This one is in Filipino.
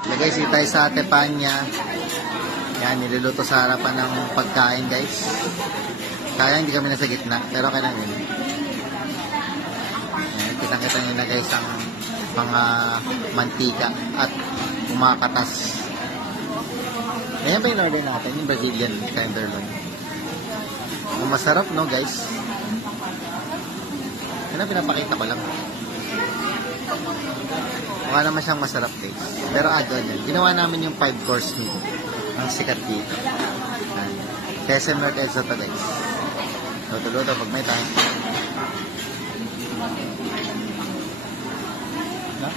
Guys, dito tayo sa Tepanya. Yan, niluluto sa harapan ng pagkain, guys. Kaya hindi kami nasa gitna, pero kailan yun. Yan, kitang-kita nyo na guys ang mga mantika at kumakatas. Ayan ba yung order natin? Yung Brazilian tenderloin. Ang masarap, no, guys? Yan ang pinapakita ko lang. Mukha naman siyang masarap, guys. Pero add-on yan. Ginawa namin yung 5-course meal. Ang sikat dito. Kesemer Edsa to, guys. Luto-luto pag may time. No?